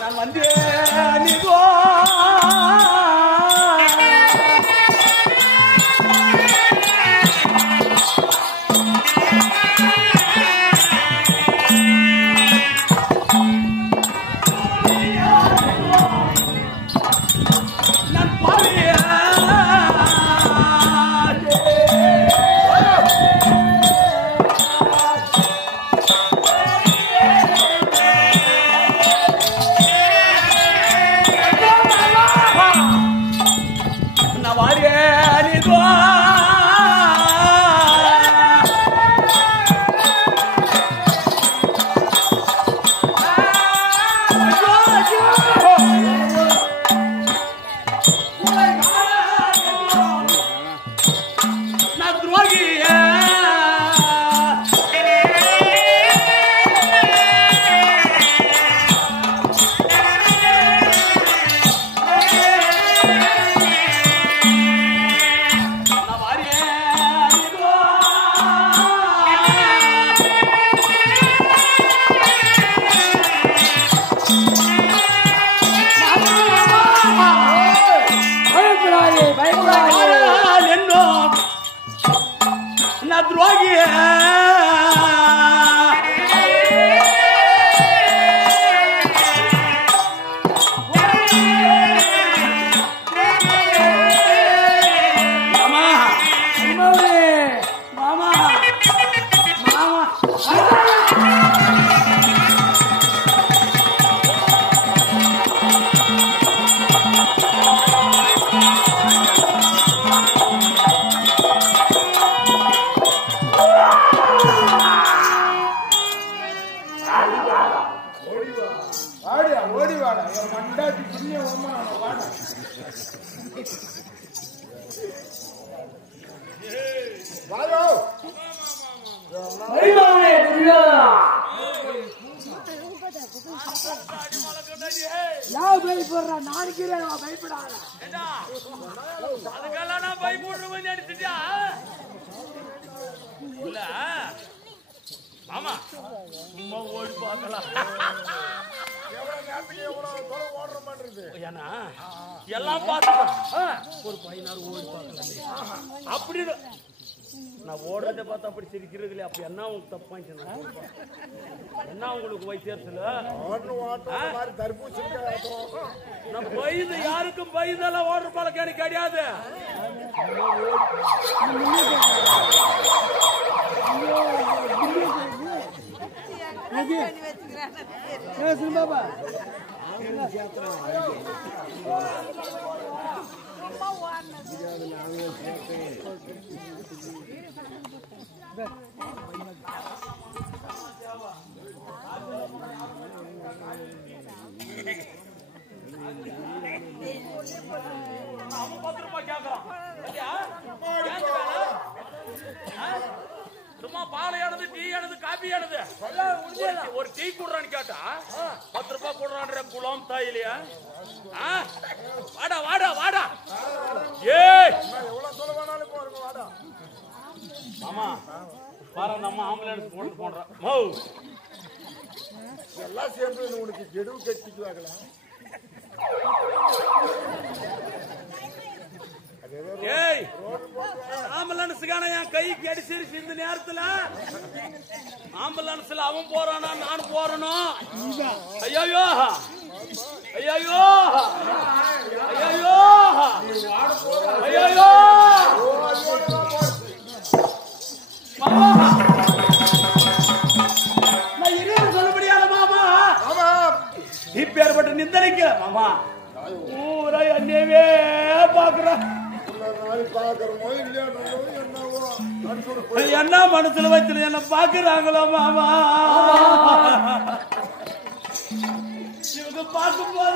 நான் வந்து நீ எல்லாம் ஒரு பையனார் ஓடி பார்க்கலாம் அப்படின்னு நான் ஓடுறத பார்த்தா அப்படி சிரிக்கிறது இல்லையா? அப்படி என்ன உங்களுக்கு தப்பாச்சுன்னா என்ன உங்களுக்கு வயசேர்த்துல நான் பைது யாருக்கும் பைதெல்லாம் ஓடுற பழக்கம் எனக்கு கிடையாது. பாபா சும்மா பாலையானது டீ ஆனது காபி ஆனது ஒரு டீ குடுறான்னு கேட்டா 10 ரூபாய் குடுறான்ற குளம் தாயிலையா? வாடா வாடா வாடா. ஏய் ஆமா பாரு நம்ம ஆம்புலன்ஸ் போட்டு போடுறோம் எல்லாம் சேர்ந்து உனக்கு கெடுவு கட்டிக்குவாங்களா? ஏய் ஆம்புலன்ஸுக்கான என் கைக்கு அடிச்சிருச்சு இந்த நேரத்துல. ஆம்புலன்ஸ்ல அவன் போறானா நான் போறணும்? ஐயோ ஐயோ ஐயோ ஐயோ மாமா நான் என்ன சொல்ல முடியாது மாமா. இப்பேற்பட்ட நிந்தனைக்கு மாமா ஊரா என்னவே பாக்குறேன். என்ன மனசுல வச்சு என்ன பாக்குறாங்களோ மாமா? இவங்க பார்க்கும்போது